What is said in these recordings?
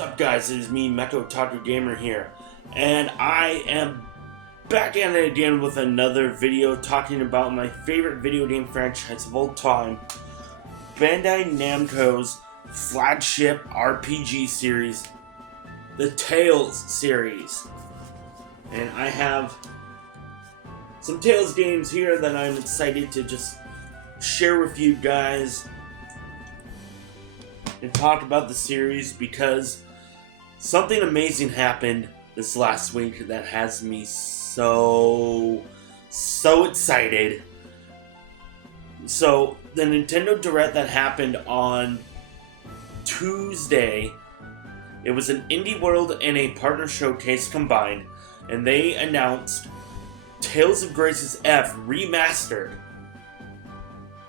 up, guys? It is me, Mecha Otaku Gamer here, and I am back at it again with another video talking about my favorite video game franchise of all time, Bandai Namco's flagship RPG series, the Tales series. And I have some Tales games here that I'm excited to just share with you guys and talk about the series because something amazing happened this last week that has me so excited. So the Nintendo Direct that happened on Tuesday, it was an Indie World and a partner showcase combined, and they announced Tales of Grace's F Remastered,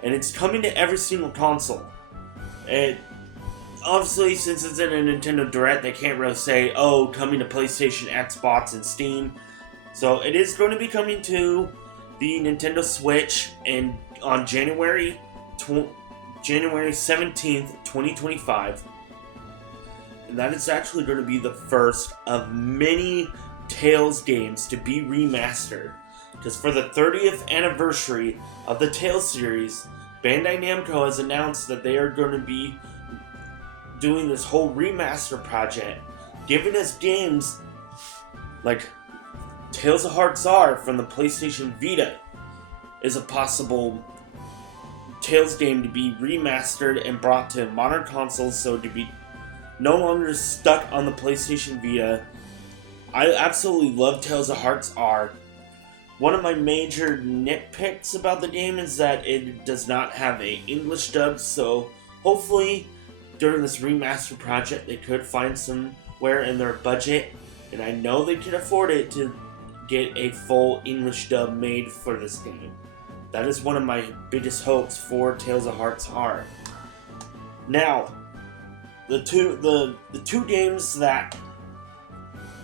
and it's coming to every single console. And obviously, since it's in a Nintendo Direct, they can't really say, oh, coming to PlayStation, Xbox, and Steam. So it is going to be coming to the Nintendo Switch on January 17th, 2025. And that is actually going to be the first of many Tales games to be remastered. Because for the 30th anniversary of the Tales series, Bandai Namco has announced that they are going to be doing this whole remaster project, giving us games like Tales of Hearts R from the PlayStation Vita is a possible Tales game to be remastered and brought to modern consoles, so to be no longer stuck on the PlayStation Vita. I absolutely love Tales of Hearts R. One of my major nitpicks about the game is that it does not have an English dub, so hopefully during this remaster project they could find somewhere in their budget, and I know they can afford it, to get a full English dub made for this game. That is one of my biggest hopes for Tales of Hearts R. Now, the two games that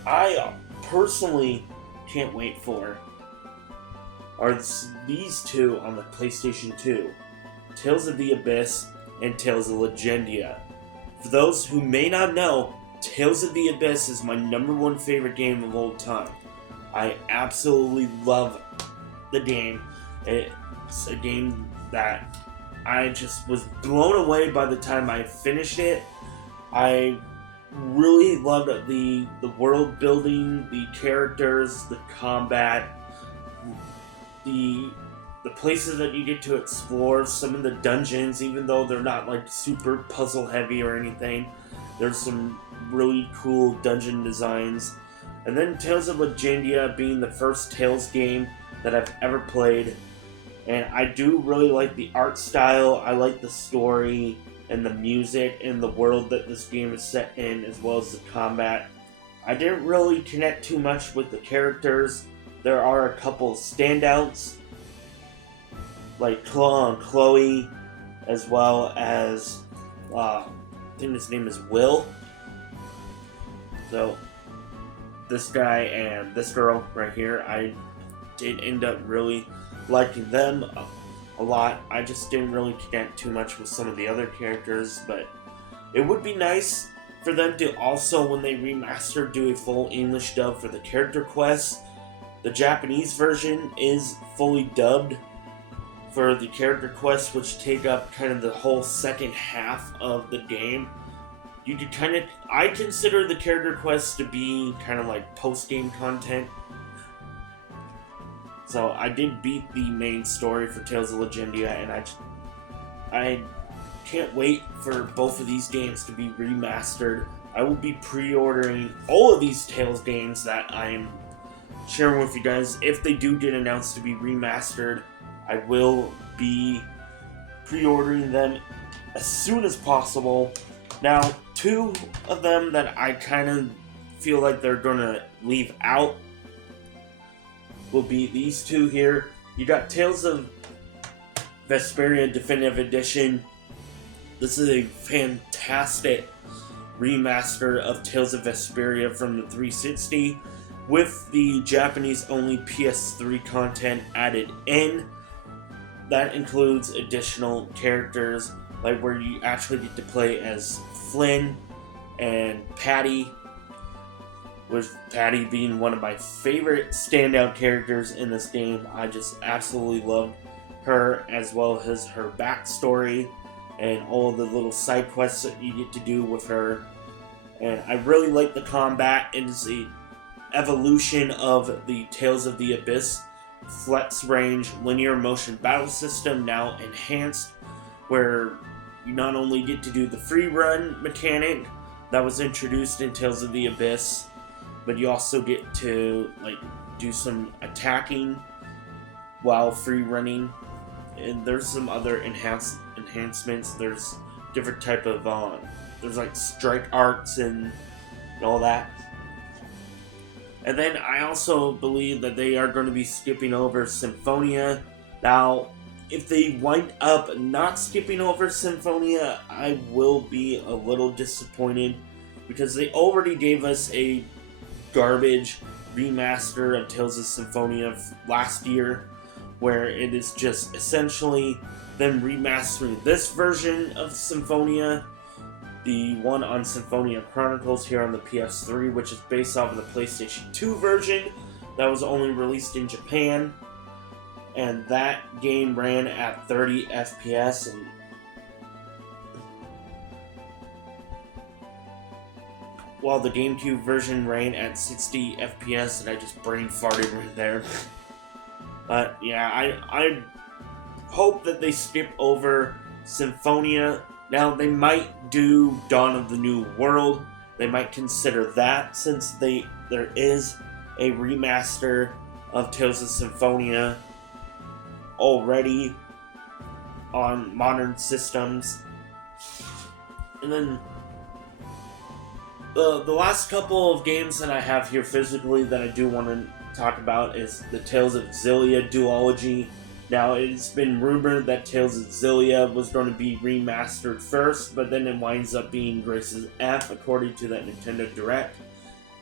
I personally can't wait for are these two on the PlayStation 2. Tales of the Abyss and Tales of Legendia. For those who may not know, Tales of the Abyss is my #1 favorite game of all time. I absolutely love the game. It's a game that I just was blown away by the time I finished it. I really loved the world building, the characters, the combat, the places that you get to explore, some of the dungeons, even though they're not like super puzzle heavy or anything. There's some really cool dungeon designs. And then Tales of Legendia being the first Tales game that I've ever played. And I do really like the art style, I like the story and the music and the world that this game is set in, as well as the combat. I didn't really connect too much with the characters. There are a couple standouts, like Chloe, as well as, I think his name is Will. So, this guy and this girl right here, I did end up really liking them a lot. I just didn't really connect too much with some of the other characters, but it would be nice for them to also, when they remaster, do a full English dub for the character quests. The Japanese version is fully dubbed for the character quests, which take up kind of the whole second half of the game. You could I consider the character quests to be kind of like post-game content. So I did beat the main story for Tales of Legendia, and I can't wait for both of these games to be remastered. I will be pre-ordering all of these Tales games that I'm sharing with you guys. If they do get announced to be remastered, I will be pre-ordering them as soon as possible. Now, two of them that I kind of feel like they're going to leave out will be these two here. You got Tales of Vesperia Definitive Edition. This is a fantastic remaster of Tales of Vesperia from the 360 with the Japanese-only PS3 content added in. That includes additional characters, like where you actually get to play as Flynn, and Patty, with Patty being one of my favorite standout characters in this game. I just absolutely loved her, as well as her backstory and all of the little side quests that you get to do with her. And I really like the combat. It is the evolution of the Tales of the Abyss flex range linear motion battle system, now enhanced, where you not only get to do the free run mechanic that was introduced in Tales of the Abyss, but you also get to do some attacking while free running. And there's some other enhancements. There's different type of there's strike arts and all that. And then I also believe that they are going to be skipping over Symphonia. Now, if they wind up not skipping over Symphonia, I will be a little disappointed, because they already gave us a garbage remaster of Tales of Symphonia last year, where it is just essentially them remastering this version of Symphonia, the one on Symphonia Chronicles here on the PS3, which is based off of the PlayStation 2 version that was only released in Japan. And that game ran at 30 FPS, and while the GameCube version ran at 60 FPS, and I just brain farted right there. But yeah, I hope that they skip over Symphonia. Now, they might do Dawn of the New World. They might consider that, since there is a remaster of Tales of Symphonia already on modern systems. And then the last couple of games that I have here physically that I do want to talk about is the Tales of Xillia duology. Now, it's been rumored that Tales of Xillia was going to be remastered first, but then it winds up being Grace's F, according to that Nintendo Direct.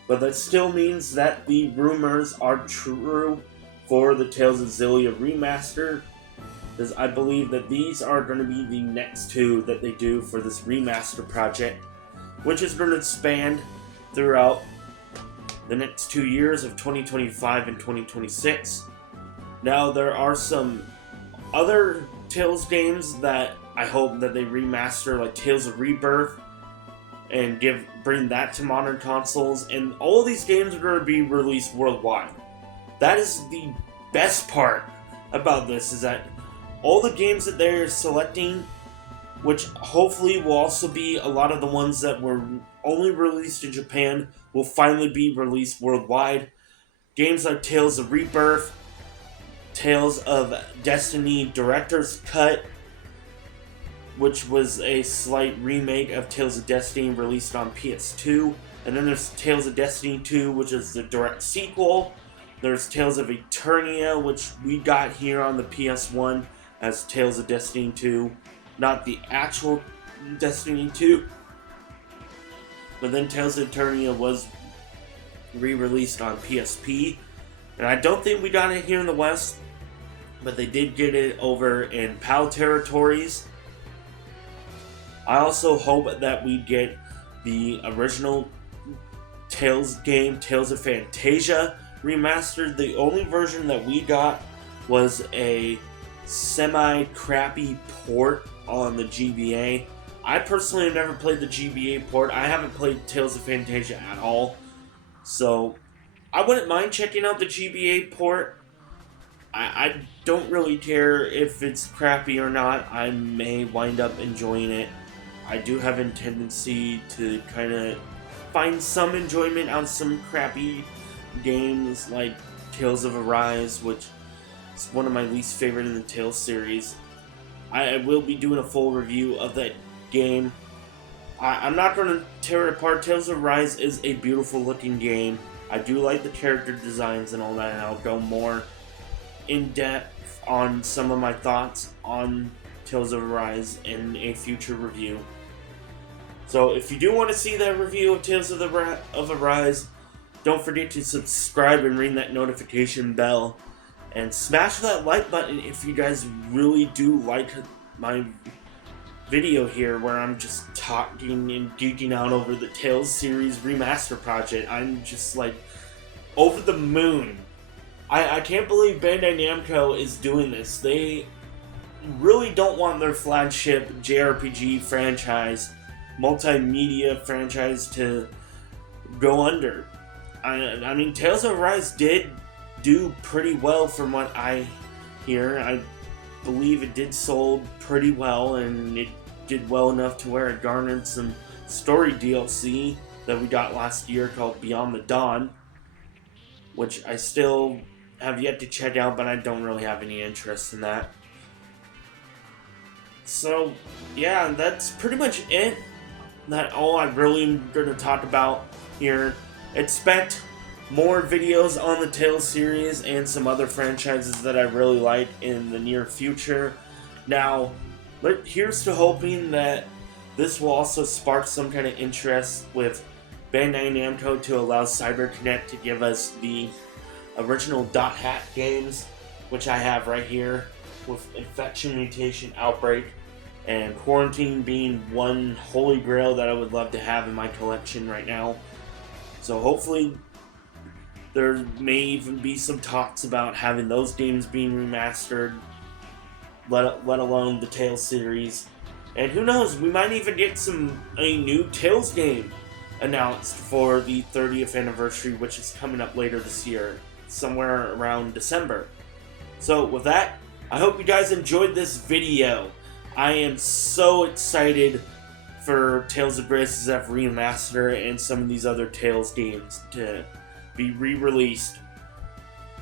But that still means that the rumors are true for the Tales of Xillia remaster, because I believe that these are going to be the next two that they do for this remaster project, which is going to span throughout the next 2 years of 2025 and 2026. Now, there are some other Tales games that I hope that they remaster, like Tales of Rebirth, and bring that to modern consoles. And all of these games are going to be released worldwide. That is the best part about this, is that all the games that they're selecting, which hopefully will also be a lot of the ones that were only released in Japan, will finally be released worldwide. Games like Tales of Rebirth, Tales of Destiny Director's Cut, which was a slight remake of Tales of Destiny released on PS2. And then there's Tales of Destiny 2, which is the direct sequel. There's Tales of Eternia, which we got here on the PS1 as Tales of Destiny 2. Not the actual Destiny 2. But then Tales of Eternia was re-released on PSP. And I don't think we got it here in the West, but they did get it over in PAL territories. I also hope that we get the original Tales game, Tales of Phantasia, remastered. The only version that we got was a semi-crappy port on the GBA. I personally have never played the GBA port. I haven't played Tales of Phantasia at all. So, I wouldn't mind checking out the GBA port. I don't really care if it's crappy or not. I may wind up enjoying it. I do have a tendency to kind of find some enjoyment out of some crappy games like Tales of Arise, which is one of my least favorite in the Tales series. I will be doing a full review of that game. I'm not going to tear it apart. Tales of Arise is a beautiful looking game. I do like the character designs and all that, and I'll go more in depth on some of my thoughts on Tales of Arise in a future review. So if you do want to see that review of Tales of Arise, don't forget to subscribe and ring that notification bell. And smash that like button if you guys really do like my video here where I'm just talking and geeking out over the Tales series remaster project. I'm just like over the moon. I can't believe Bandai Namco is doing this. They really don't want their flagship Jrpg franchise, multimedia franchise, to go under. I mean, Tales of Arise did do pretty well from what I hear. I believe it did sold pretty well, and it did well enough to where it garnered some story DLC that we got last year called Beyond the Dawn, which I still have yet to check out, but I don't really have any interest in that. So, yeah, that's pretty much it. That's all I really am going to talk about here. Expect more videos on the Tales series and some other franchises that I really like in the near future. Now, here's to hoping that this will also spark some kind of interest with Bandai Namco to allow CyberConnect to give us the original Dot Hack games, which I have right here, with Infection, Mutation, Outbreak, and Quarantine being one holy grail that I would love to have in my collection right now. So hopefully there may even be some talks about having those games being remastered, let alone the Tales series. And who knows, we might even get a new Tales game announced for the 30th anniversary, which is coming up later this year, somewhere around December. So with that, I hope you guys enjoyed this video. I am so excited for Tales of Graces F Remaster and some of these other Tales games to be re-released.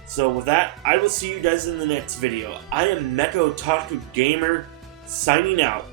So with that, I will see you guys in the next video. I am Mecha Otaku Gamer, signing out.